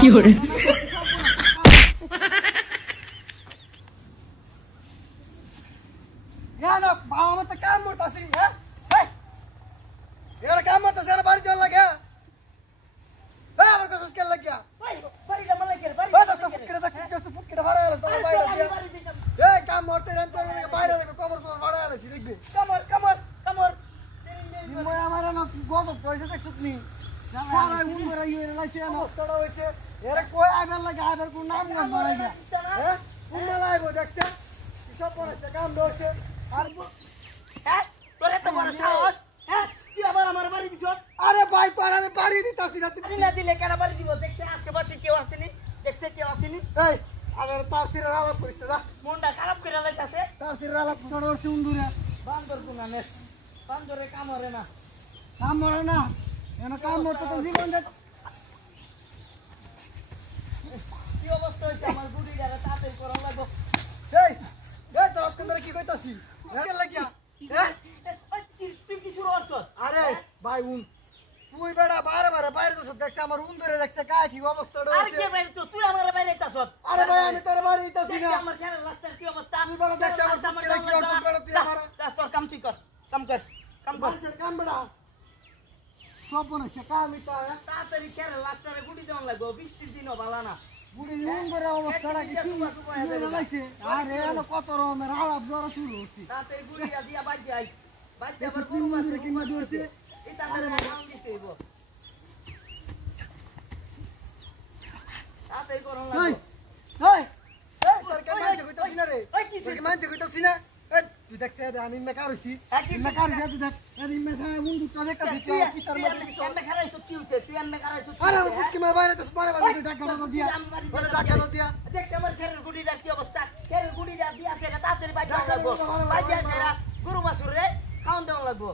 fiore. Ya no, vamos a tocar muerto así, ¿eh? Y ahora que muerto se le va a ir la guía. Vamos a cosas que la guía. काम मरते रहते हैं बाहर के कमर से बड़ा है सीधी भी कमर मैं हमारा ना गोद पैसे तक सुतनी सारा उन मेरा ये लाइसे ना थोड़ा वैसे यार कोई आगे लगा आगे को नाम ना बना गया हैं उन मलाई वो देखते सब पर से काम दो से और हैं तोरे तो बड़ा साहस हैं তুই আবার আমার বাড়ি দিছ अरे भाई तो आने बारी नहीं तासी ना আরে না দিলে কেন বাড়ি দিব দেখতে আশেপাশে কেউ আসেনি দেখতে কেউ আসেনি ए अगर तासी राला पुलिस दा মনটা খারাপ করে লাইতাছে तासी राला छोड़ से उंदुरे বান্দর কোনা নে বান্দরে কামরে না काम मरे ना एना काम मरते तो जीवन दे কি অবস্থা হইছে আমার গুডি যারা তাড়াতাড়ি করা লাগবে এই এই তোর अंदर কি কইতাছি কে লাগিয়া তুই কি শুরু করছ আরে ভাই উন তুই বেড়া বারে বাইরে তো দেখছ আমার উন ধরে দেখছ কায় কি অবস্থা আর হইছে কে বাইরে তো তুই আমার বাইরে আইতাছ আরে ভাই আমি তোর বাড়ি দিতাছি না আমার ঘরের রাস্তার কি অবস্থা তুই বড় দেখছ আমার কি অবস্থা বেড়া তুই আমার তোর কাম তুই কর কাম কর বাড়ির কাম বেড়া সব বনে সে কাম ইতা তাড়াতাড়ি ঘরের রাস্তারে গুডি দেওয়া লাগবে বৃষ্টির দিনও ভালো না বুড়ি উন ধরে অবস্থাটা কি কি লাগাইছে আরে এলো কত রকমের আলাপ ধরা শুরু হচ্ছে তাড়াতাড়ি গুডি দিয়া বাজে আই বাজে আবার কি উন ধরে কি মজা হচ্ছে এটা তাড়াতাড়ি কাম দিতে হইব তাড়াতাড়ি করন এই লাগবে এই এই তোর কে মানছে কইতাছি না রে তোর কে মানছে কইতাছি না এই তুই দেখছ আমি মেকারছি মেকারছি তুই দেখ এই মেসা উন দুটো দেখতাছি তুই পিস্তার মধ্যে তুই এমনে খারাইছ কি হইছে তুই এমনে খারাইছ আরে আমার ফুটকি মা বাইরে তো বারে ডাকা দিয়া বলে ডাকা দিয়া দেখ আমার ঘরের গুডিটার কি অবস্থা ঘরের গুডিটা দিয়া আছে তাড়াতাড়ি বাজে লাগবো বাজে আছে গরু বাছুর রে খাওন দেওয়া লাগবো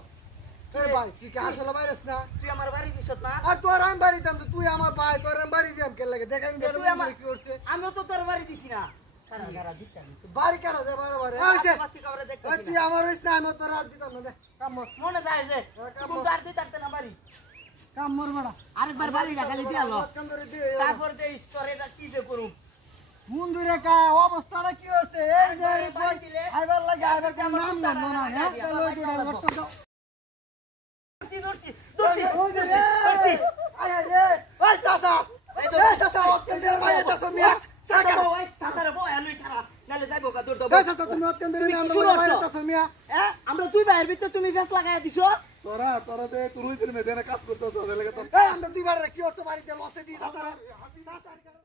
এই ভাই তুই কি আসলে বাইরেস না তুই আমার বাড়ি দিছত না আর তোর আমি বাড়ি দাম তুই আমার ভাই তোর আমি বাড়ি দিম কে লাগে দেখ আমি তুই আমার কি করছে আমিও তো তোর বাড়ি দিছি না খারাপ খারাপ দিতাম বাড়ি কাটা দে বারে হইছে পাশে কাবরে দেখ তুই আমার হইছ না আমি তোর আর দিতাম না দেখ কাম মনে যায় যে তুই কার দিতাতে না বাড়ি কাম মর বড়া আরেকবার বাড়িটা খালি দিয়ালো কাম ধরে দে তারপর দে স্টোরেটা কি যে করুম মুন্ডুরে কা অবস্থাটা কি হচ্ছে এই যে আইবার লাগে আইবার কোন নাম না না হ্যাঁ চলো জুড়ে লট্ট দাও দৌড়ছি আরে রে ওই চাচা এই চাচা অত্যন্ত বাইরে চাচা মিয়া সাকা ওই তাতারে বয় লই খারাপ নালে যাইবো কা দৌড় দাও এই চাচা তুমি অত্যন্ত আমরা বাইরে চাচা মিয়া হ্যাঁ আমরা দুই ভাইয়ের ভিতর তুমি ফেস লাগাই দিছো তোরা দে তুই দিন মে দেনা কাজ করতে তো লাগে তো এই আমরা দুইবার কি করতে বাড়িতে লসে দি চাচা